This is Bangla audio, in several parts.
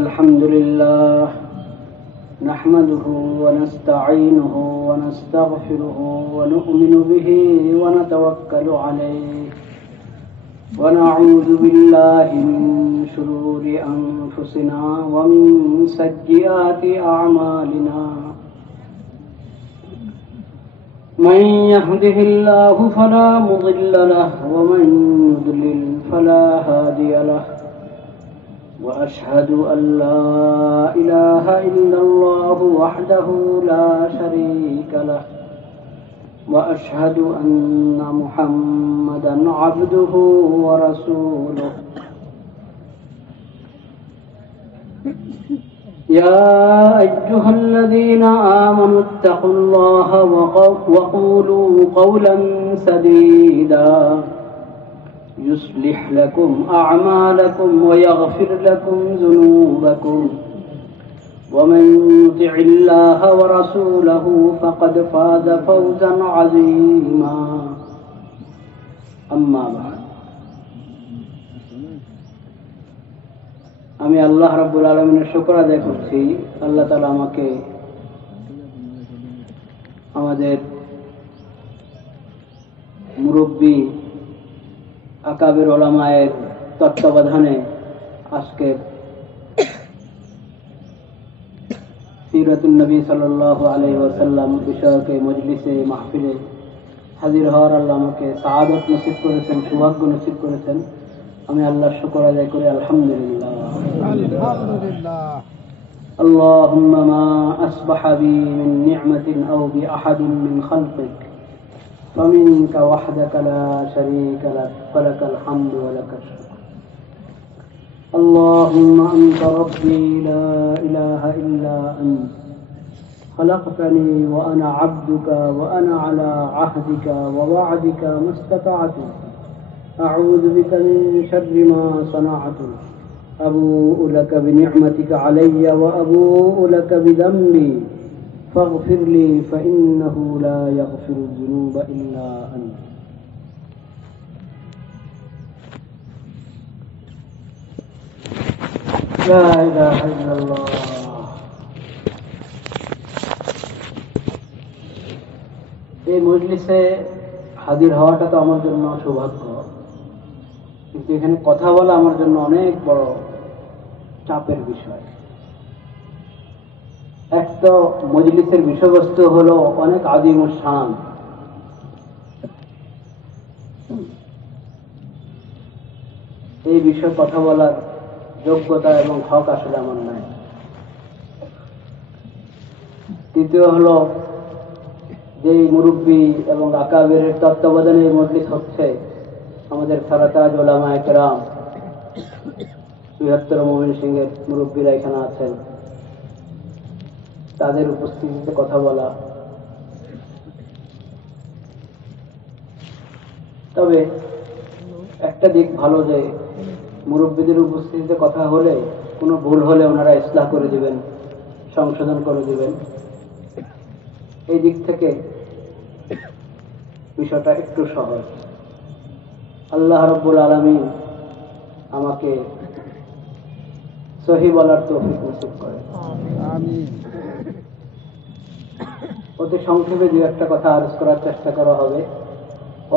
الحمد لله نحمده ونستعينه ونستغفره ونؤمن به ونتوكل عليه ونعوذ بالله من شرور أنفسنا ومن سيئات أعمالنا من يهده الله فلا مضل له ومن يضلل فلا هادي له وأشهد أن لا إله إلا الله وحده لا شريك له وأشهد أن محمدا عبده ورسوله يا أيها الذين آمنوا اتقوا الله وقولوا قولا سديدا يصلح لكم أعمالكم ويغفر لكم ذنوبكم ومن يطع الله ورسوله فقد فاز فوزا عظيما أما بعد আমি আল্লাহ রাব্বুল আলামিনের শুকর আদায় করছি আল্লাহ তাআলা আমাকে আমাদের মুরব্বী আকাবের ওলামায়ের তত্ত্বাবধানে আজকে সিরাতুন নবী সাল্লাল্লাহু আলাইহি ওয়াসাল্লাম বিষয়ক মজলিসে মাহফিলে হাজির হওয়ার আল্লাহ আমাকে সাআদত নসিব করেছেন, সৌভাগ্য নসিব করেছেন। আমি আল্লাহর শুকর আদায় করি আলহামদুলিল্লাহ। اللهم ما أصبح بي من نعمة أو بأحد من خلقك فمنك وحدك لا شريك لك فلك الحمد ولك الشكر اللهم أنت ربي لا إله إلا أنت خلقتني وأنا عبدك وأنا على عهدك ووعدك ما استطعت أعوذ بك من شر ما صنعت أبوء لك بنعمتك علي وأبوء لك بذنبي فاغفر لي فإنه لا يغفر الذنوب إلا أنت لا إله إلا الله এই মজলিসে হাজির হওয়াটা তো আমার জন্য সৌভাগ্য, কিন্তু এখানে কথা বলা আমার জন্য অনেক বড় চাপের বিষয়। এক তো মজলিসের বিষয়বস্তু হলো অনেক আদিম ও শান, এই বিষয়ে কথা বলার যোগ্যতা এবং হক আসলে আমার নাই। দ্বিতীয় হলো যে মুরব্বী এবং আকাবের তত্ত্বাবধানে এই মজলিস হচ্ছে, আমাদের সারাতাজ ওলামায়ে কেরাম ৭২ মুমিন সিংহের মুরব্বীরা এখানে আছেন, তাদের উপস্থিতিতে কথা বলা। তবে একটা দিক ভালো যে মুরব্বীদের উপস্থিতিতে কথা হলে কোনো ভুল হলে ওনারা ইসলাহ করে দিবেন, সংশোধন করে দিবেন। এই দিক থেকে বিষয়টা একটু সহজ। আল্লাহ রাব্বুল আলামিন আমাকে সহি বলার তৌফিক নসিব করে। আমিন। অতি সংক্ষেপে দু একটা কথা আরজ করার চেষ্টা করা হবে।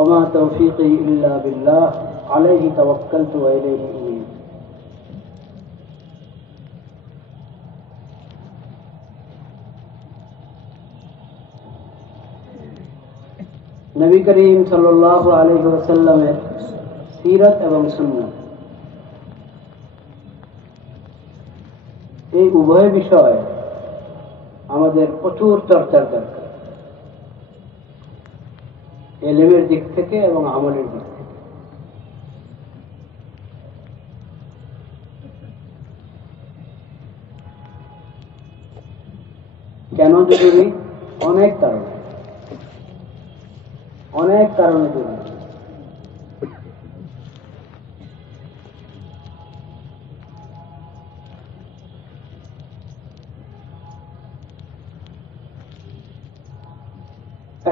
ওমা তৌফিকি ইল্লা বিল্লাহ আলাইহি তাওয়াক্কালতু ওয়া ইলাইহি উনীব। নবী করিম সাল্লাল্লাহু আলাইহি ওয়াসাল্লামের সিরাত এবং সুন্নাত, এই উভয় বিষয় আমাদের প্রচুর চর্চার দরকার, ইলমের দিক থেকে এবং আমলের দিক থেকে। কেন জরুরি? অনেক কারণে জরুরি।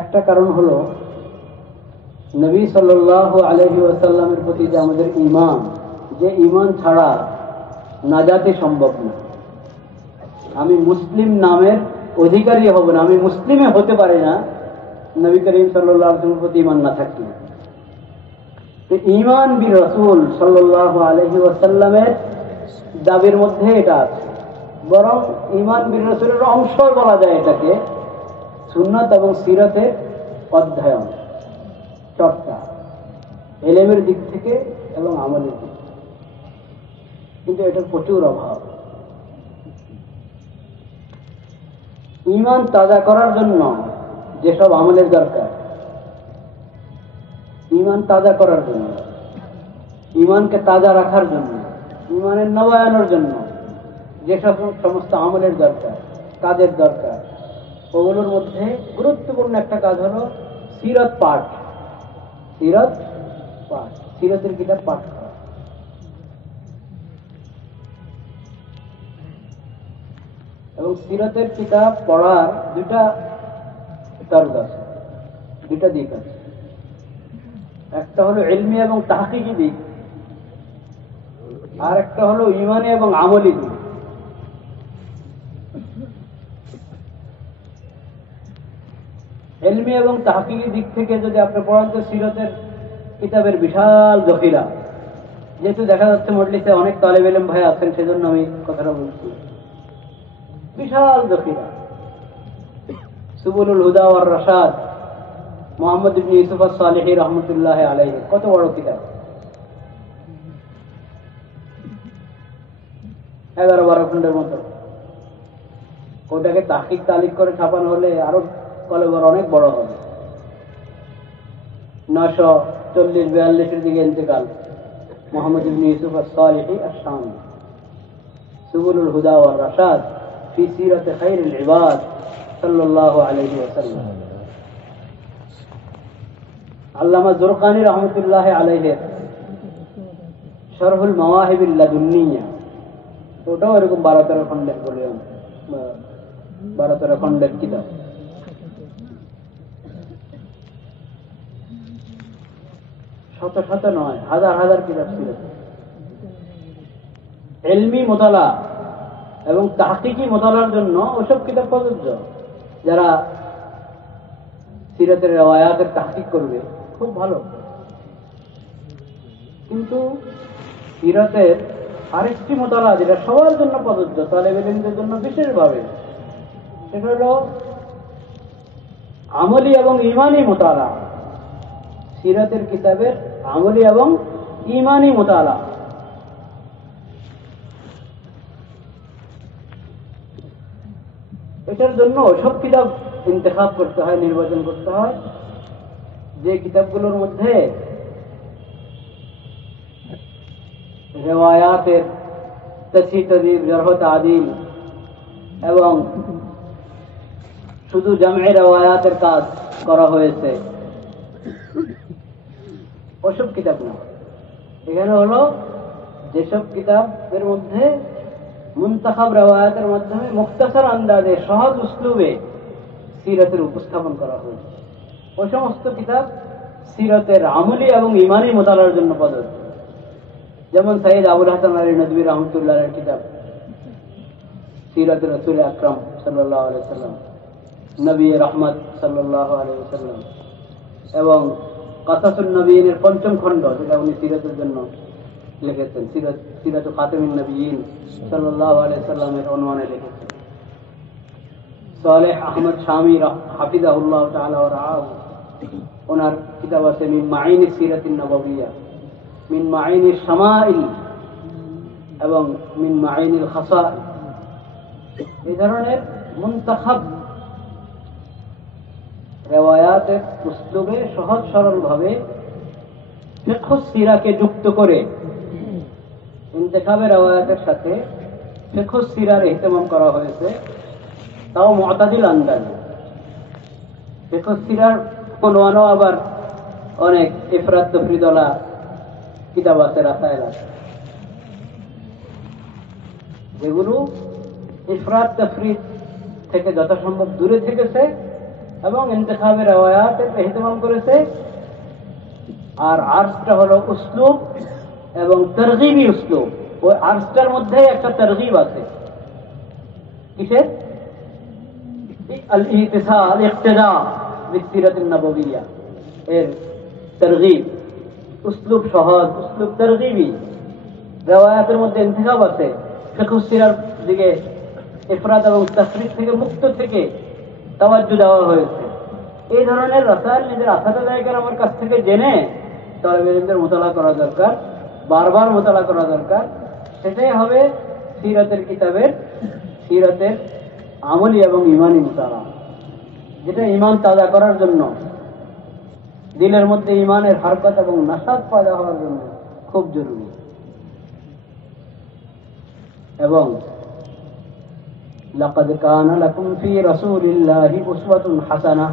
একটা কারণ হলো নবী সাল্লাল্লাহু আলাইহি ওয়াসাল্লামের প্রতি যে আমাদের ঈমান, যে ঈমান ছাড়া নাজাতে সম্ভব না। আমি মুসলিম নামের অধিকারী হব না, আমি মুসলিমে হতে পারি না নবী করিম সাল্লাল্লাহু আলাইহি ওয়াসাল্লামের প্রতি ঈমান না থাকলে। তো ঈমান বির রাসূল সাল্লাল্লাহু আলাইহি ওয়াসাল্লামের দাবির মধ্যে এটা আছে। বরং ঈমান বির রাসূলের অংশ বলা যায় এটাকে, সুন্নাত এবং সিরাতের অধ্যয়ন, চর্চা, ইলমের দিক থেকে এবং আমলের দিক থেকে। কিন্তু এটার প্রচুর অভাব। ঈমান তাজা করার জন্য যেসব আমলের দরকার, ঈমান তাজা করার জন্য, ঈমানকে তাজা রাখার জন্য, ঈমানের নবায়নের জন্য যেসব সমস্ত আমলের দরকার, কাজের দরকার, ওগুলোর মধ্যে গুরুত্বপূর্ণ একটা কাজ হলো সিরাত পাঠ। সিরাত পাঠ, সিরাতের কিতাব পাঠ করা। এবং সিরাতের কিতাব পড়ার দুইটা তর্ক আছে, দুইটা দিক আছে। একটা হলো ইলমি এবং তাহকিকি দিক, আর একটা হলো ঈমানি এবং আমলি দিক। ইলমি এবং তাহকিকি দিক থেকে যদি আপনি পড়েন তো সিরাতের কিতাবের বিশাল জখিরা। যেহেতু দেখা যাচ্ছে মজলিসে অনেক তালেব ইলম ভাই আছেন, সেজন্য আমি কথাটা বলছি। বিশাল জখিরা, সুবুলুল হুদা ওয়ার রাশাদ, মুহাম্মদ ইবনে ইউসুফ আস-সালিহি রাহমাতুল্লাহি আলাইহি, কত বড় কিতাব, 11-12 খন্ডের মতো। ওটাকে তাহকিক তালিক করে ছাপানো হলে আরো কলেবর অনেক বড় হবে। 940-42 দিকে ইন্তেকাল মুহাম্মদ ইবনে ইউসুফ আস-সালিহি আশ-শামি। সুবুলুল হুদা ওয়ার রাশাদ ফি সিরাত খায়রুল ইবাদ সাল্লাল্লাহু আলাইহি ওয়াসাল্লাম। আল্লামা জুরকানি রাহমাতুল্লাহি আলাইহি শরহুল মাওয়াহিবিল লাদুন্নিয়া, ওটাও এরকম 12-13 খন্ডের ভলিউম, 12-13 খন্ডের কিতাব। শত শত নয়, হাজার হাজার কিতাব ছিল। ইলমি মুতালা এবং তাহকিকি মুতালার জন্য ওসব কিতাব প্রযোজ্য। যারা সিরাতের রিওয়ায়াতের তাহকিক করবে খুব ভালো। কিন্তু সিরাতের আরেকটি মুতালা যেটা সবার জন্য প্রযোজ্য, তালেব ইলমদের জন্য বিশেষভাবে, সেটা হলো আমলি এবং ঈমানি মুতালা। সিরাতের কিতাবের আমলি এবং ঈমানি মুতালা। এটার জন্য সব কিতাব ইন্তেখাব করতে হয়, নির্বাচন করতে হয়, যে কিতাবগুলোর মধ্যে রিওয়ায়াতের তাসহিহ তাযীব, জারহ তা'দীল এবং শুধু জামে রিওয়ায়াতের কাজ করা হয়েছে, ওসব কিতাব না। এখানে হলো যেসব কিতাবের মধ্যে মুনতাখাব রিওয়ায়াতের মাধ্যমে মুখতাসার আন্দাজে, সহজ উসলুবে সিরাতের উপস্থাপন করা হয়েছে, ওই সমস্ত কিতাব সিরাতের আমলি এবং ঈমানি মুতালার জন্য প্রযোজ্য। যেমন সাইয়্যিদ আবুল হাসান আলী নদভী রাহমাতুল্লাহ আলাইহির কিতাব সিরাত রাসূল আকরাম সাল্লাল্লাহু আলাইহি ওয়াসাল্লাম, নবী রহমত সাল্লাল্লাহু আলাইহি ওয়াসাল্লাম, এবং কাসাসুন নবীনের 5ম খণ্ড, যেটা উনি সিরাতের জন্য লিখেছেন, সিরাত খাতামুন নবিয়্যিন সাল্লাল্লাহু আলাইহি ওয়াসাল্লামের অনুমানে লিখেছেন। সালেহ আহমদ শামী হাফিজাহুল্লাহ তাআলা ওয়া রাআহু, ওনার কিতাব আছে মিন মাইনিস সিরাতিন নববিয়্যা, মিন মাইনিশ শামাইল এবং মিন মাইনিল খাসাইল। এই ধরনের মুনতাখাব রিওয়ায়াতের উসলুবে সহজ সরল ভাবে ফিকহুস সিরাকে যুক্ত করে ইন্তেখাবে রিওয়ায়াতের সাথে ফিকহুস সিরার ইহতিমাম করা হয়েছে, তাও মুতাদিল আন্দাজে। ফিকহুস সিরার কোনও আবার অনেক ইফরাত তফরিদওয়ালা কিতাব আছে, রাসায়েল আছে, যেগুলো ইফরাত তফরিদ থেকে যথাসম্ভব দূরে থেকেছে এবং ইন্তেখাবে রিওয়ায়াতের ইহতিমাম করেছে। আর আর্জটা হলো উসলুব এবং তারগিবি উসলুব, ওই আরশটার মধ্যে একটা তারগীব আছে। কিসের? আল ইক্তিদা বিসিরাতিন নববিয়্যা এর তারগীব। উসলুব সহজ, উসলুব তারগীবী। রিওয়ায়াতের মধ্যে ইন্তিখাব আছে, ফিকহ সিরার দিকে ইফরাদ এবং তাফরিদ থেকে মুক্ত থেকে তাওয়াজ্জু দেওয়া হয়েছে। এই ধরনের রাসায়েল নিজের আসাদায়ে আমার কাছ থেকে জেনে তালেবে ইলমদের মুতালা করা দরকার, বারবার মুতালা করা দরকার। সেটাই হবে সিরাতের কিতাবের সিরাতের আমলি এবং ইমানি মুতালা, যেটা ইমান তাজা করার জন্য, দিলের মধ্যে ইমানের হারকত এবং নাশাত পয়দা হওয়ার জন্য খুব জরুরি। এবং লাকাদ কানা লাকুম ফি রাসূলিল্লাহি উসওয়াতুন হাসানাহ,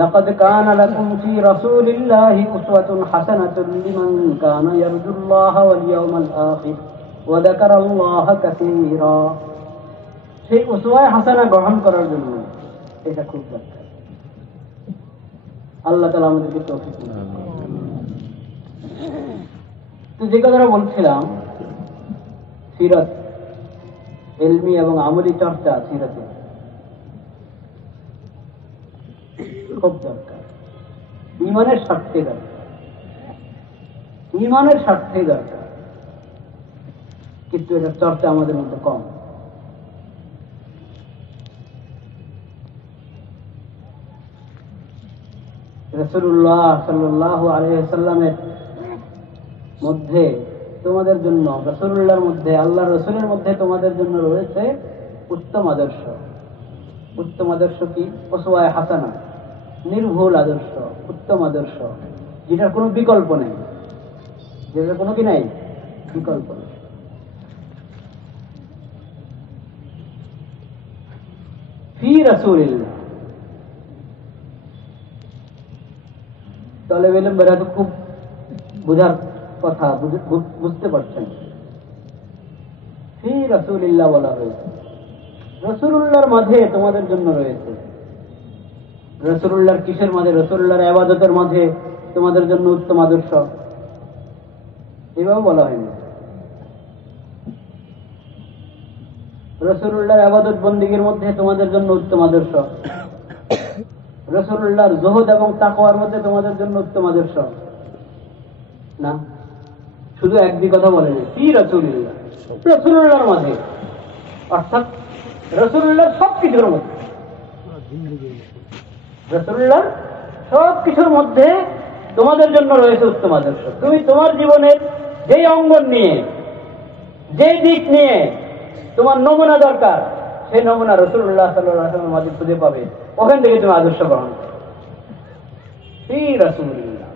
লাকাদ কানা লাকুম ফি রাসূলিল্লাহি উসওয়াতুন হাসানাতুন লিমান কানা ইয়ারজুল্লাহা ওয়াল ইয়াউমাল আখির ওয়া যাকারাল্লাহা কাসীরা। সেই উসওয়ায়ে হাসানা গ্রহণ করার জন্য এটা খুব দরকার। আল্লাহ তাআলা আমাদেরকে তৌফিক দিন। তো যে কথাটা বলছিলাম, সিরাত ইলমি এবং আমলি চর্চা সিরাতে খুব দরকার, ইমানের স্বার্থে দরকার, ইমানের স্বার্থে দরকার। কিন্তু এটার চর্চা আমাদের মধ্যে কম। রাসূলুল্লাহ সাল্লাল্লাহু আলাইহি ওয়াসাল্লামের মধ্যে তোমাদের জন্য, রাসূলুল্লাহর মধ্যে, আল্লাহর রাসূলের মধ্যে তোমাদের জন্য রয়েছে উত্তম আদর্শ। উত্তম আদর্শ কি? উসওয়ায়ে হাসানা, নির্ভুল আদর্শ, উত্তম আদর্শ, যেটার কোনো বিকল্প নেই, যেটার কোনো কি নাই বিকল্প নেই। ফি রাসূলিল্লাহ। তালেবে ইলম বেরা তো খুব বুঝার কথা, বুঝতে পারছেন। ফি রাসূলিল্লাহ বলা হয়েছে, রাসূলুল্লাহর মাঝে তোমাদের জন্য রয়েছে। রাসূলুল্লাহর কিসের মাঝে? রাসূলুল্লাহর ইবাদতের মাঝে তোমাদের জন্য উত্তম আদর্শ, এভাবে বলা হয়নি। রাসূলুল্লাহর ইবাদত বন্দেগীর মধ্যে তোমাদের জন্য উত্তম আদর্শ, রাসূলুল্লাহর জুহুদ এবং তাকওয়ার মধ্যে তোমাদের জন্য উত্তম আদর্শ না। শুধু একদিক কথা বলেনি, ফি রাসূলিল্লাহ, রাসূলুল্লাহর মাঝে, অর্থাৎ রাসূলুল্লাহর সবকিছুর মধ্যে, রাসূলুল্লাহর সবকিছুর মধ্যে তোমাদের জন্য রয়েছে উত্তম আদর্শ। তুমি তোমার জীবনের যেই অঙ্গন নিয়ে, যে দিক নিয়ে তোমার নমুনা দরকার, সেই নমুনা রাসূলুল্লাহ সাল্লাল্লাহু আলাইহি ওয়াসাল্লামের মাঝে খুঁজে পাবে। ওখান থেকে তুমি আদর্শ গ্রহণ করো। ফি রাসূলিল্লাহ,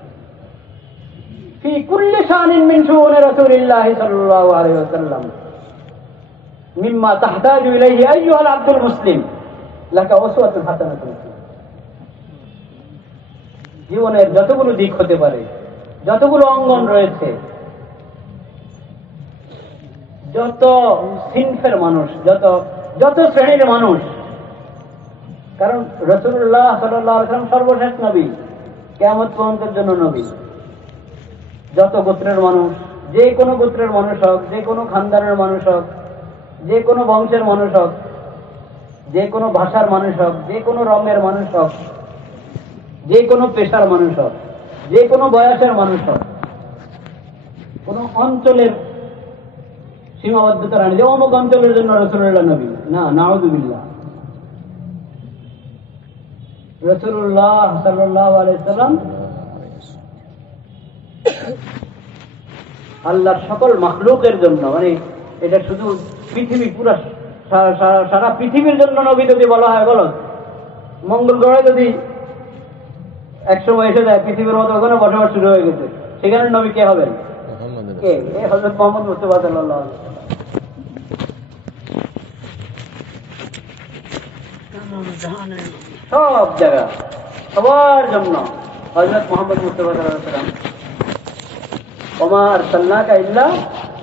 ফি কুল্লি শানিন মিন শুউনি রাসূলিল্লাহ সাল্লাল্লাহু আলাইহি ওয়াসাল্লাম মিম্মা তাহতাজু ইলাইহি আইয়ুহাল আবদুল মুসলিম লাকা উসওয়াতুন হাসানাতুন। জীবনের যতগুলো দিক হতে পারে, যতগুলো অঙ্গন রয়েছে, যত সিনফের মানুষ, যত শ্রেণীর মানুষ, কারণ রাসূলুল্লাহ সাল্লাল্লাহু আলাইহি ওয়াসাল্লাম সর্বশেষ নবী, কিয়ামত পর্যন্তের জন্য নবী। যত গোত্রের মানুষ, যে কোনো গোত্রের মানুষ হোক, যে কোনো খানদানের মানুষ হোক, যে কোনো বংশের মানুষ হোক, যে কোনো ভাষার মানুষ হোক, যে কোনো রঙের মানুষ হোক, যে কোনো পেশার মানুষ হোক, যে কোনো বয়সের মানুষ হোক, কোনো অঞ্চলের সীমাবদ্ধতা রাখে যে অমুক অঞ্চলের জন্য রাসূলুল্লাহ নবী, না, নাউযুবিল্লাহ। রাসূলুল্লাহ সাল্লাল্লাহু আলাইহি ওয়াসাল্লাম আল্লাহর সকল মাখলুকের জন্য, মানে এটা শুধু পৃথিবী, পুরো সারা পৃথিবীর জন্য নবী যদি বলা হয়, বলো মঙ্গল গ্রহে যদি একসময় এসে যায়, পৃথিবীর মতো ওখানে বসবাস শুরু হয়ে গেছে, সেখানে নবী কে হবেন? কে? হযরত মুহাম্মদ মুস্তাফা সাল্লাল্লাহু আলাইহি ওয়াসাল্লাম। সব জায়গা, সবার জন্য হযরত মুহাম্মদ মুস্তাফা সাল্লাল্লাহু আলাইহি ওয়াসাল্লাম, ওমা আরসালনাকা ইল্লা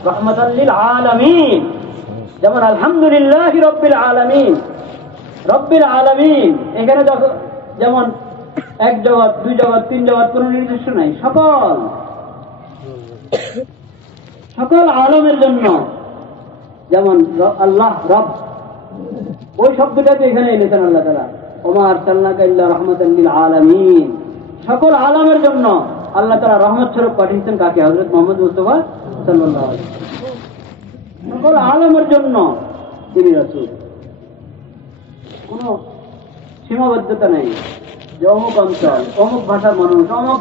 রাহমাতাল লিল আলামিন। যেমন আলহামদুলিল্লাহি রাব্বিল আলামিন, রব্বিল আলামিন, এখানে যেমন এক জগৎ, দুই জগৎ, তিন জগৎ, কোনো নির্দিষ্ট নাই, সকল আলমের জন্য, যেমন আল্লাহ রব, ওই শব্দটাকে এখানে এনেছেন আল্লাহ তাআলা, ওমা আরসালনাকা ইল্লা রাহমাতাল লিল আলামিন। সকল আলমের জন্য আল্লাহ তাআলা রহমত স্বরূপ পাঠিয়েছেন কাকে? হযরত মুহাম্মদ মুস্তাফা সাল্লাল্লাহু আলাইহি ওয়াসাল্লাম। সকল আলমের জন্য তিনি রাসূল। কোনো সীমাবদ্ধতা নেই যে অমুক অঞ্চল, অমুক ভাষার মানুষ, অমুক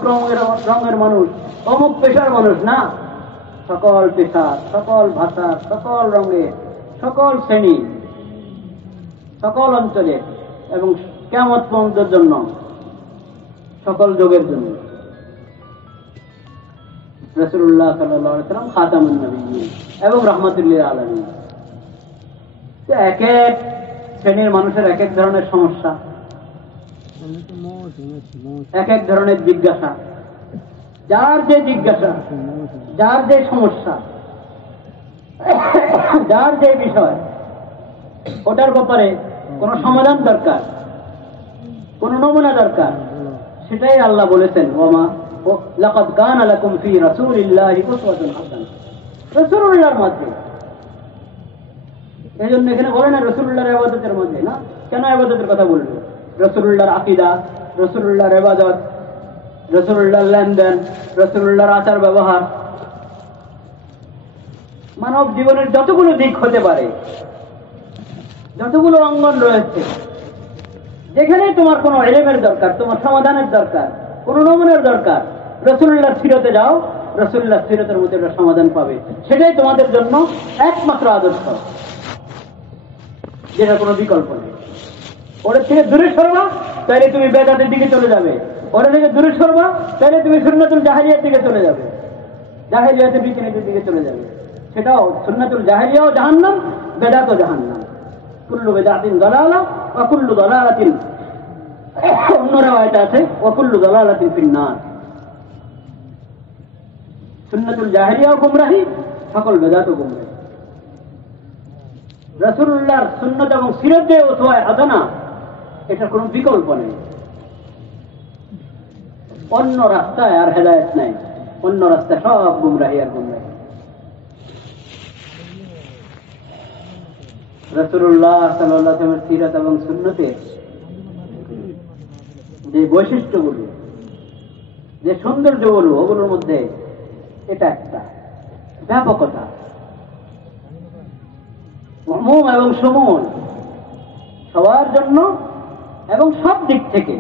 রঙের মানুষ, অমুক পেশার মানুষ, না। সকল পেশা, সকল ভাষা, সকল রঙের, সকল শ্রেণী, সকল অঞ্চলে এবং কিয়ামত পর্যন্তের জন্য, সকল যুগের জন্য রাসূলুল্লাহ সাল্লাল্লাহু আলাইহি ওয়াসাল্লাম খাতামুন নবিয়্যিন এবং রাহমাতুল লিল আলামিন। এক এক শ্রেণীর মানুষের এক এক ধরনের সমস্যা, এক এক ধরনের জিজ্ঞাসা, যার যে জিজ্ঞাসা, যার যে সমস্যা, যার যে বিষয়, ওটার ব্যাপারে কোন সমাধান দরকার, কোন নমুনা দরকার, সেটাই আল্লাহ বলেছেন, ওমা লাকাদ কানা লাকুম ফি রাসূলিল্লাহি উসওয়াতুন হাসানাহ। রাসূলুল্লাহর মধ্যে, এই জন্য এখানে বলে না রাসূলুল্লাহর ইবাদতের মধ্যে, না। কেন ইবাদতের কথা বলবে? রাসূলুল্লাহর আকীদা, রাসূলুল্লাহর ইবাদত, রাসূলুল্লাহর লেনদেন, রাসূলুল্লাহর আচার ব্যবহার, মানব জীবনের যতগুলো দিক হতে পারে, যতগুলো অঙ্গন রয়েছে, যেখানেই তোমার কোনো ইলমের দরকার, তোমার সমাধানের দরকার, কোনো নমুনার দরকার, রাসূলুল্লাহর সিরাতে যাও, রাসূলুল্লাহর সিরাতের মধ্যে একটা সমাধান পাবে। সেটাই তোমাদের জন্য একমাত্র আদর্শ, যেটা কোনো বিকল্প নেই। ওর থেকে দূরে সরবা, তাহলে তুমি বেদাতের দিকে চলে যাবে। ওর থেকে দূরে সরবা, তাহলে তুমি সুন্নাতুল জাহেলিয়ার দিকে চলে যাবে, জাহেলিয়াতের রীতিনীতির দিকে চলে যাবে। সেটাও সুন্নাতুল জাহেলিয়াও জাহান্নাম, বেদাতও জাহান্নাম। কুল্লু বেদাতিন দালালা ওয়া কুল্লু দালালাতিন, অন্য রাওয়ায়াতে আছে ওয়া কুল্লু দালালাতিন ফিন্নার। সুন্নাতুল জাহেলিয়াও গুমরাহি, সকল বেদাতও গুমরাহি। রাসূলুল্লাহর সুন্নাত এবং সিরাত যে ওসওয়ায়ে হাসানা, এটার কোনো বিকল্প নেই। অন্য রাস্তায় আর হেদায়েত নাই, অন্য রাস্তায় সব গুমরাহি আর গুমরাহি। রাসূলুল্লাহ সাল্লাল্লাহু আলাইহি ওয়াসাল্লামের সিরাত এবং সুন্নতের যে বৈশিষ্ট্যগুলো, যে সৌন্দর্যগুলো, ওগুলোর মধ্যে এটা একটা ব্যাপকতা, উমুম এবং সুমুল, সবার জন্য এবং সব দিক থেকে,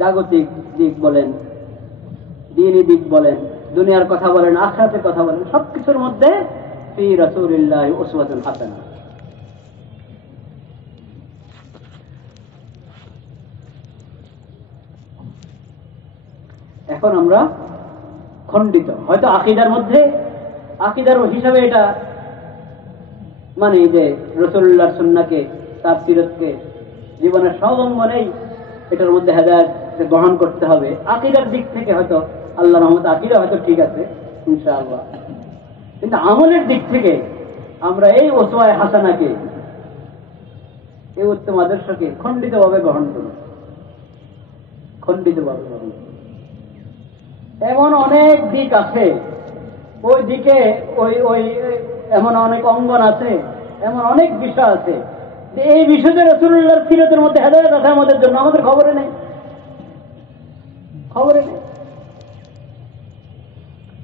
জাগতিক দিক বলেন, দ্বীনি দিক বলেন, দুনিয়ার কথা বলেন, আখিরাতের কথা বলেন, সবকিছুর মধ্যে ফি রাসূলিল্লাহি উসওয়াতুন হাসানাহ। এখন আমরা খণ্ডিত, হয়তো আকীদার মধ্যে, আকীদার হিসাবে এটা মানে যে রাসূলুল্লাহর সুন্নাহকে, তার সিরাতকে জীবনের সব অঙ্গনেই এটার মধ্যে হেদায়েত গ্রহণ করতে হবে। আকীদার দিক থেকে হয়তো আল্লাহর রহমতে আকীদা হয়তো ঠিক আছে ইনশাআল্লাহ, কিন্তু আমলের দিক থেকে আমরা এই ওসওয়ায়ে হাসানাকে, এই উত্তম আদর্শকে খণ্ডিতভাবে গ্রহণ করি, খণ্ডিতভাবে গ্রহণ করি। এমন অনেক দিক আছে, ওই দিকে ওই ওই এমন অনেক অঙ্গন আছে, এমন অনেক বিষয় আছে যে এই বিষয়ে রাসূলুল্লাহর সিরাতের মধ্যে হেদায়েত আছে আমাদের জন্য, আমাদের খবরে নেই, খবরে নেই।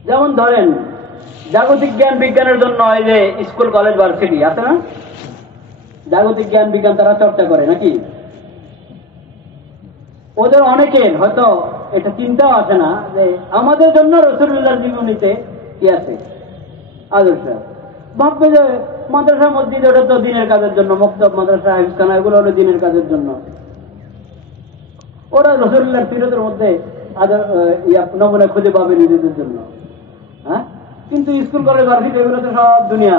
যেমন ধরেন জাগতিক জ্ঞান বিজ্ঞানের জন্য এই যে স্কুল, কলেজ, ভার্সিটি আছে না, জাগতিক জ্ঞান বিজ্ঞান তারা চর্চা করে নাকি? ওদের অনেকের হয়তো এটা চিন্তাও আসে না যে আমাদের জন্য রাসূলুল্লাহর জীবনীতে কি আছে, আদর্শ। ভাববে যে মাদ্রাসা, মসজিদ, ওটা তো দিনের কাজের জন্য, মক্তব, মাদ্রাসা, হাফিজখানা, এগুলো হলো দিনের কাজের জন্য। ওরা রাসূলুল্লাহর সিরাতের মধ্যে নমুনা খুঁজে পাবে নিজেদের জন্য, হ্যাঁ। কিন্তু স্কুল, কলেজ, ভার্সিটি এগুলো তো সব দুনিয়া,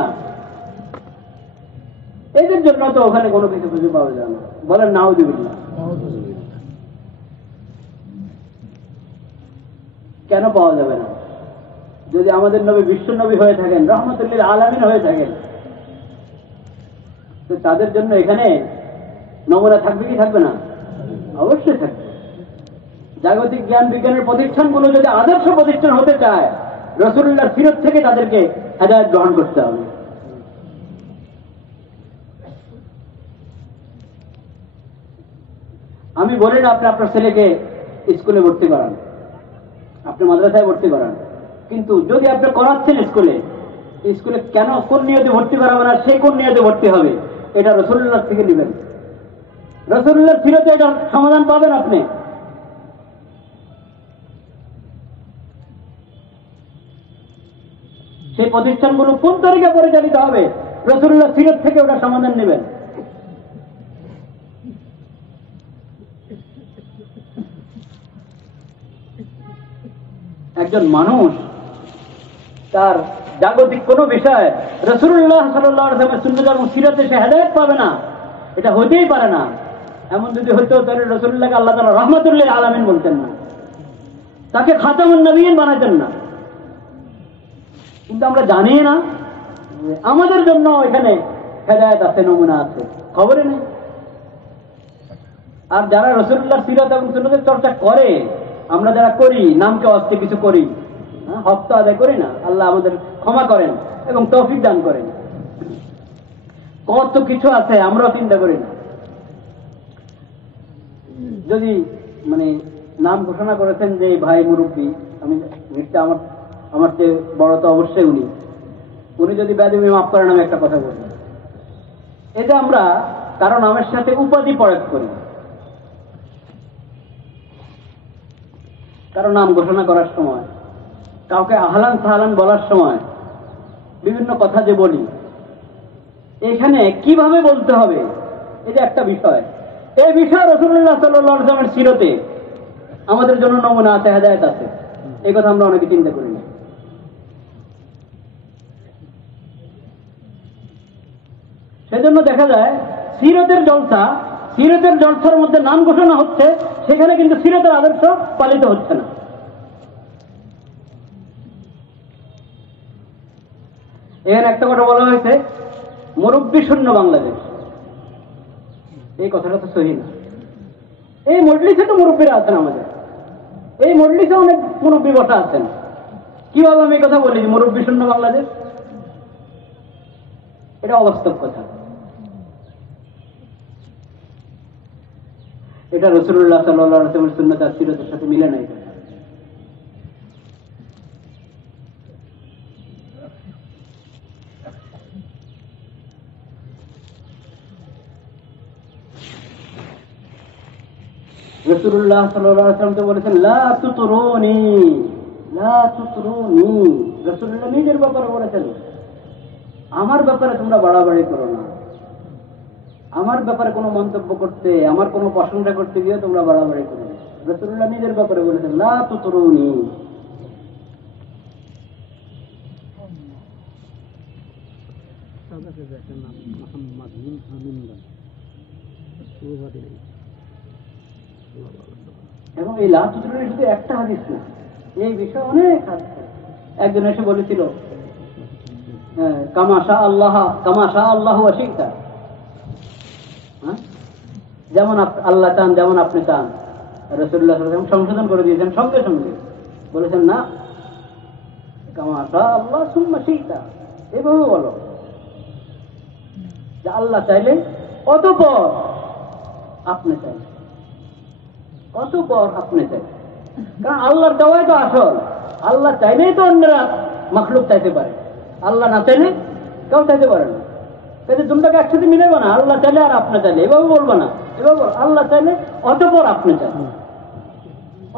এদের জন্য তো ওখানে কোনো কিছু খুঁজে পাওয়া যায় না। বলেন নাউযুবিল্লাহ। কেন পাওয়া যাবে না? যদি আমাদের নবী বিশ্ব নবী হয়ে থাকেন, রাহমাতুল লিল আলামিন হয়ে থাকেন, তো তাদের জন্য এখানে নমুনা থাকবে কি থাকবে না? অবশ্যই থাকবে। জাগতিক জ্ঞান বিজ্ঞানের প্রতিষ্ঠানগুলো যদি আদর্শ প্রতিষ্ঠান হতে চায়, রাসূলুল্লাহর সিরাত থেকে তাদেরকে হেদায়েত গ্রহণ করতে হবে। আমি বলি না আপনি আপনার ছেলেকে স্কুলে ভর্তি করান, আপনি মাদ্রাসায় ভর্তি করান, কিন্তু যদি আপনি করাচ্ছেন স্কুলে কেন কোন নিয়তে ভর্তি করাবেন আর সে কোন নিয়তে ভর্তি হবে, এটা রাসূলুল্লাহ থেকে নেবেন। রাসূলুল্লাহর সিরাতে এটার সমাধান পাবেন আপনি। সেই প্রতিষ্ঠানগুলো কোন তরিকা পরিচালিত হবে, রাসূলুল্লাহর সিরাত থেকে ওটা সমাধান নেবেন। একজন মানুষ তার জাগতিক কোন বিষয় রাসূলুল্লাহ সাল্লাল্লাহু আলাইহি ওয়াসাল্লামের সুন্নাত এবং সিরাতে সে হেদায়েত পাবে না, এটা হতেই পারে না। এমন যদি হতো তাহলে রাসূলুল্লাহকে আল্লাহ তাআলা রাহমাতুল লিল আলামিন বলতেন না, তাকে খাতামুন নবিয়্যিন বানাতেন না। কিন্তু আমরা জানি না আমাদের জন্য এখানে হেদায়েত আছে, নমুনা আছে, খবরে নেই। আর যারা রাসূলুল্লাহর সিরাত এবং সুন্নাতের চর্চা করে, আমরা যারা করি, নামকে অস্তে কিছু করি, হক তো আদায় করি না, আল্লাহ আমাদের ক্ষমা করেন এবং তৌফিক দান করেন। কত কিছু আছে আমরাও চিন্তা করি না। যদি মানে নাম ঘোষণা করেছেন যে ভাই মুরব্বী, আমি নিশ্চয় আমার চেয়ে বড় তো অবশ্যই উনি যদি বেয়াদবি মাফ করেন, আমি একটা কথা বলি, এটা আমরা কারো নামের সাথে উপাধি প্রয়োগ করি। কারো নাম ঘোষণা করার সময়, কাউকে আহলান সাহলান বলার সময় বিভিন্ন কথা যে বলি, এখানে কিভাবে বলতে হবে এটা একটা বিষয়। এই বিষয় রাসূলুল্লাহ সাল্লাল্লাহু আলাইহি ওয়াসাল্লামের সিরাতে আমাদের জন্য নমুনা আছে, হেদায়েত আছে। এই কথা আমরা অনেকে চিন্তা করি না। সেজন্য দেখা যায় সিরাতের জলসার মধ্যে নাম ঘোষণা হচ্ছে, সেখানে কিন্তু সিরাতের আদর্শ পালিত হচ্ছে না। এর একটা কথা বলা হয়েছে, মুরব্বী শূন্য বাংলাদেশ। এই কথাটা তো সহি না। এই মজলিসে তো মুরব্বীরা আছেন, আমাদের এই মজলিসে অনেক মুরব্বী বসা আছেন। কিভাবে আমি এই কথা বলি মুরব্বী শূন্য বাংলাদেশ? এটা অবাস্তব কথা। এটা রাসূলুল্লাহ সাল্লাল্লাহু আলাইহি ওয়াসাল্লামের সুন্নাত আর সিরাতের সাথে মিলে নাই। রাসূলুল্লাহ সাল্লাল্লাহু আলাইহি ওয়াসাল্লাম তো বলেছেন, লা তুতরুনি। রাসূলুল্লাহ নিজের ব্যাপারে বলেছেন, আমার ব্যাপারে তোমরা বাড়াবাড়ি করো না। আমার ব্যাপারে কোনো মন্তব্য করতে, আমার কোনো প্রশংসা করতে গিয়ে তোমরা বাড়াবাড়ি করো না। রাসূলুল্লাহ নিজের ব্যাপারে বলেছেন, লা তুতরুনি। এবং এই লা তুতরুনি শুধু একটা হাদিস না, এই বিষয়ে অনেক আছে। একজন এসে বলেছিল, কামা শা আল্লাহ ওয়া শি'তা, যেমন আল্লাহ চান যেমন আপনি চান। রাসূলুল্লাহ সাল্লাল্লাহু আলাইহি ওয়াসাল্লাম সংশোধন করে দিয়েছেন সঙ্গে সঙ্গে, বলেছেন না, কামা শা আল্লাহ সুম্মা শি'তা, এভাবে বলো যে আল্লাহ চাইলে অতঃপর আপনি চাইলে, অতঃপর আপনি চাইলে। কারণ আল্লাহর চাওয়াই তো আসল। আল্লাহ চাইলেই তো অন্যরা মাখলুক চাইতে পারে, আল্লাহ না চাইলে কেউ চাইতে পারে না। তাহলে দুটাকে একসাথে মিলাবো না, আল্লাহ চাইলে আর আপনি চাইলে, এভাবে বলবো না। এভাবে বল, আল্লাহ চাইলে অতঃপর আপনি চাইলে,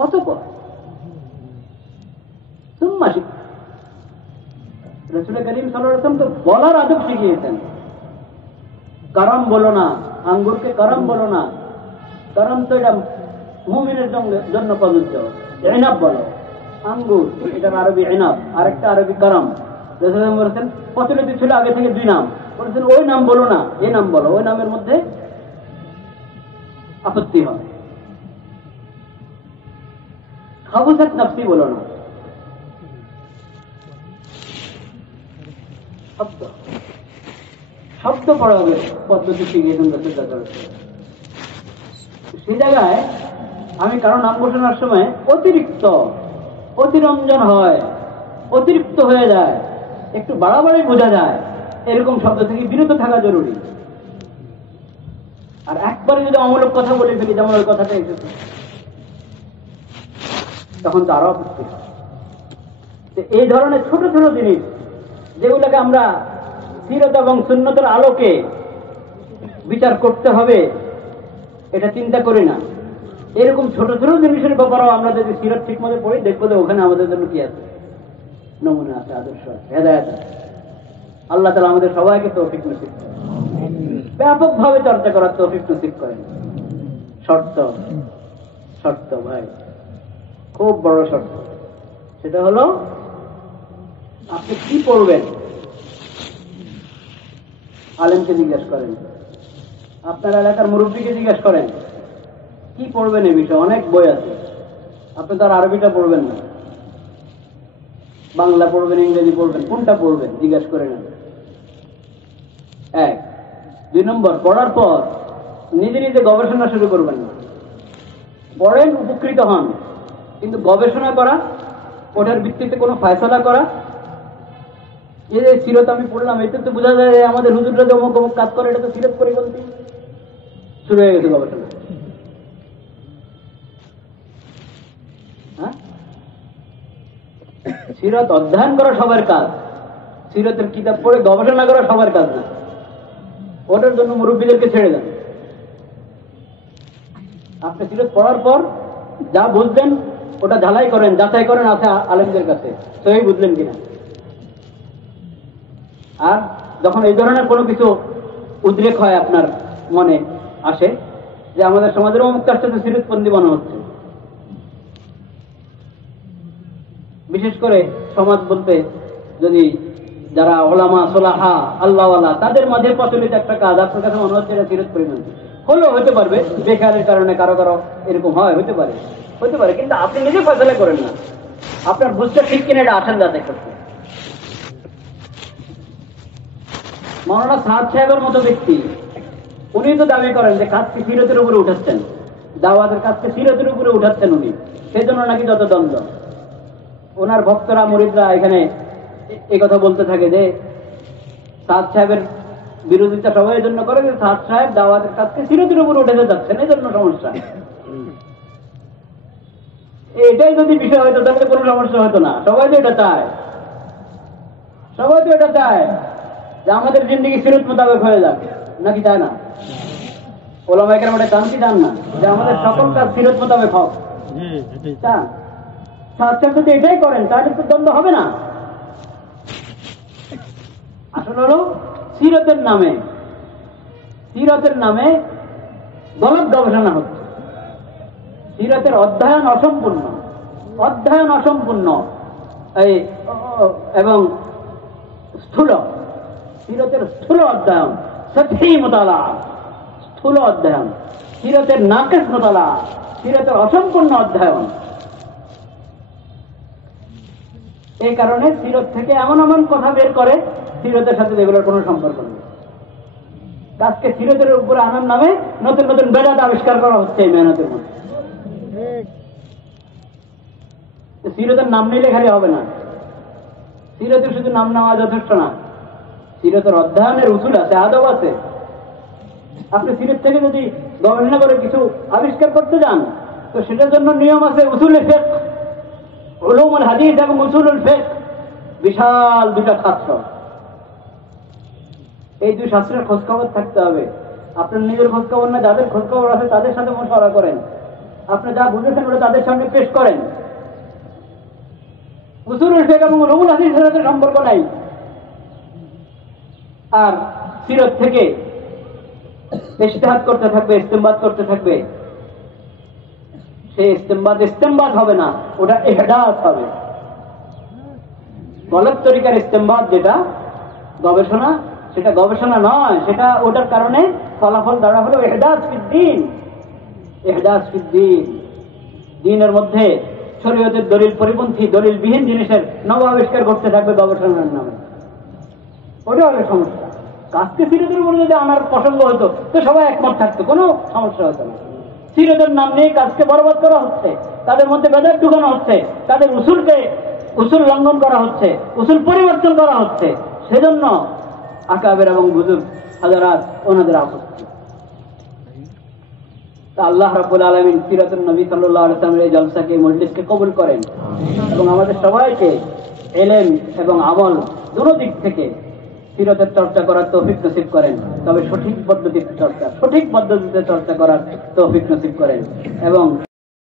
অতঃপর সুম্মা শি'তা। রাসূল করিম সাল্লাল্লাহু আলাইহি ওয়াসাল্লাম তো বলার আদব শিখিয়েছেন। করম বলো না, আঙ্গুরকে করম বলো না। করম তো এটা মুমিনের জন্য প্রযোজ্য। ইনাব বলো, আঙ্গুর এটার আরবি ইনাব, আরেকটা আরবি করম। রাসূল বলেছেন প্রচলিত ছিল আগে থেকে দুই নাম, বলেছেন ওই নাম বলো না, এই নাম বলো, ওই নামের মধ্যে আপত্তি হয়। খাবুসাত নাফসি বলো না, শব্দ প্রয়োগের পদ্ধতি শিখিয়েছেন রাসূল। সেই জায়গায় আমি কারো নাম ঘোষণার সময় অতিরঞ্জন হয়, অতিরিক্ত হয়ে যায়, একটু বাড়াবাড়ি বোঝা যায়, এরকম শব্দ থেকে বিরত থাকা জরুরি। আর একবারে যদি অমূলক কথা বলে ফেলি, যেমন ওই কথাটা এসেছে, তখন তো আরো অপস্থিত। এই ধরনের ছোট ছোট জিনিস যেগুলোকে আমরা সিরত এবং সুন্নতের আলোকে বিচার করতে হবে, এটা চিন্তা করি না। এরকম ছোট ছোট জিনিসের ব্যাপারেও আমরা যদি সিরত ঠিক মতো পড়ি, দেখবো যে ওখানে আমাদের জন্য কি আছে, নমুনা আছে, আদর্শ আছে, হেদায়েত আছে। আল্লাহ তাআলা আমাদের সবাইকে তৌফিক নসিব করেন, ব্যাপকভাবে চর্চা করার তৌফিক নসিব করেন। শর্ত শর্ত ভাই, খুব বড় শর্ত, সেটা হলো আপনি কি পড়বেন আলেমকে জিজ্ঞেস করেন, আপনার এলাকার মুরব্বীকে জিজ্ঞেস করেন কি পড়বেন। এই বিষয়ে অনেক বই আছে, আপনি তো আর আরবিটা পড়বেন না, বাংলা পড়বেন, ইংরেজি পড়বেন, কোনটা পড়বেন জিজ্ঞেস করে নেন। এক। 2 নম্বর, পড়ার পর নিজে নিজে গবেষণা শুরু করবেন না। পড়েন, উপকৃত হন, কিন্তু গবেষণা করা, ওটার ভিত্তিতে কোনো ফয়সালা করা, এই যে সিরত আমি পড়লাম, এতে তো বোঝা যায় আমাদের হুজুররা যে অমুক অমুক কাজ করে, এটা তো সিরত পরিপন্থী, শুরু হয়ে গেছে গবেষণা। হ্যাঁ, সিরত অধ্যয়ন করা সবার কাজ, সিরতের কিতাব পড়ে গবেষণা করা সবার কাজ না। ওটার জন্য মুরব্বীদেরকে ছেড়ে দেন। আপনি সিরত পড়ার পর যা বুঝলেন ওটা ঝালাই করেন, যাচাই করেন আছে আলেমদের কাছে, সহি বুঝলেন কিনা। আর যখন এই ধরনের কোনো কিছু উদ্রেক হয়, আপনার মনে আসে যে আমাদের সমাজের অমুক কাজটাতে সিরতপন্থী বানানো হচ্ছে, বিশেষ করে সমাজ বলতে যদি যারা ওলামা সোলাহা আল্লাহওয়ালা, তাদের মাঝে প্রচলিত একটা কাজ আপনার কাছে মনে হচ্ছে এটা সিরত পরিপন্থী, হলেও হতে পারবে, বেকারের কারণে কারো কারো এরকম হয়, হতে পারে, কিন্তু আপনি নিজে ফয়সালা করেন না, আপনার বুঝতে ঠিক কিনা এটা আসেন যাচাই করতে। মাওলানা সাদ সাহেবের মতো ব্যক্তি, উনি তো দাবি করেন যে কাজকে সিরতের উপরে উঠাচ্ছেন, দাওয়াতের কাজকে সিরতের উপরে উঠাচ্ছেন উনি, সেই জন্য নাকি যত দ্বন্দ্ব। ওনার ভক্তরা মুরিদরা এখানে এই কথা বলতে থাকে যে সাদ সাহেবের বিরোধিতা সবাই এই জন্য করে যে সাদ সাহেব দাওয়াতের কাজকে সিরতের উপরে উঠে যাচ্ছেন, এই জন্য সমস্যা। এটাই যদি বিষয় হয়তো তাহলে কোনো সমস্যা হতো না। সবাই তো এটা চায়, যে আমাদের জিন্দেগি সিরত মোতাবেক হয়ে যাবে, নাকি চায় না? ওলামায়ে কেরাম ওটা চান কি চান না, যে আমাদের সকল কাজ সিরত মোতাবেক হোক, চান? সাদ সাহেব যদি এটাই করেন তাহলে তো দ্বন্দ্ব হবে না। আসলে হলো সিরতের নামে গলত গবেষণা হচ্ছে, সিরতের অধ্যয়ন অসম্পূর্ণ এবং স্থূল, সিরতের স্থূল অধ্যয়ন, সহি মুতালা, স্থূল অধ্যয়ন, সিরতের নাকিস মুতালা, সিরতের অসম্পূর্ণ অধ্যয়ন। এই কারণে সিরত থেকে এমন কথা বের করে সিরতের সাথে যেগুলোর কোনো সম্পর্ক নেই। আজকে সিরতের উপরে আনার নামে নতুন নতুন বেদাত আবিষ্কার করা হচ্ছে এই মেহনতের মধ্যে। সিরতের নাম নিলে খালি হবে না, সিরতের শুধু নাম নেওয়া যথেষ্ট না, সিরতের অধ্যয়নের উসুল আছে, আদব আছে। আপনি সিরত থেকে যদি গবেষণা করে কিছু আবিষ্কার করতে যান, তো সেটার জন্য নিয়ম আছে, উসুলে ফিকহ, উলুমুল হাদিস এবং উসুলুল ফিকহ, বিশাল দুটা শাস্ত্র। এই দুই শাস্ত্রের খোঁজখবর থাকতে হবে। আপনার নিজের খোঁজখবর না, যাদের খোঁজখবর আছে তাদের সাথে মুশাওয়ারা করেন, আপনি যা বুঝেছেন ওটা তাদের সামনে পেশ করেন। উসুলুল ফিকহ এবং উলুমুল হাদিসের সাথে সম্পর্ক নাই। আর সিরত থেকে ইজতিহাদ করতে থাকবে, ইস্তেমবাদ করতে থাকবে, সেই ইস্তেমবাদ হবে না, ওটা ইহদাস হবে। গলত তরিকার ইস্তেমবাদ যেটা গবেষণা, সেটা গবেষণা নয়, সেটা ওটার কারণে ফলাফল দ্বারা হলো ইহদাস ফিদ্দীন। দ্বীনের মধ্যে শরীয়তের দলিল পরিপন্থী, দলিলবিহীন জিনিসের নব আবিষ্কার করতে থাকবে গবেষণার নামে, ওটা হলো সমস্যা। কাজকে সিরতের উপরে যদি আনার প্রসঙ্গ হতো তো সবাই একমত থাকতো, কোনো সমস্যা হতো না। সিরতের নাম নিয়ে কাজকে বরবাদ করা হচ্ছে, তাদের মধ্যে বেদাত ঢুকানো হচ্ছে, তাদের উসুলকে উসুল লঙ্ঘন করা হচ্ছে, উসুল পরিবর্তন করা হচ্ছে। সেজন্য আকাবের এবং বুজুর্গ হাজারাত ওনাদের আপত্তি। তা আল্লাহ রাব্বুল আলামিন সিরাতুন নবী সাল্লাল্লাহু আলাইহি ওয়াসাল্লামের এই জলসাকে, মজলিসকে কবুল করেন এবং আমাদের সবাইকে ইলম এবং আমল দুটো দিক থেকে সিরাতের চর্চা করার তৌফিক নসিব করেন। তবে সঠিক পদ্ধতিতে চর্চা করার তৌফিক নসিব করেন এবং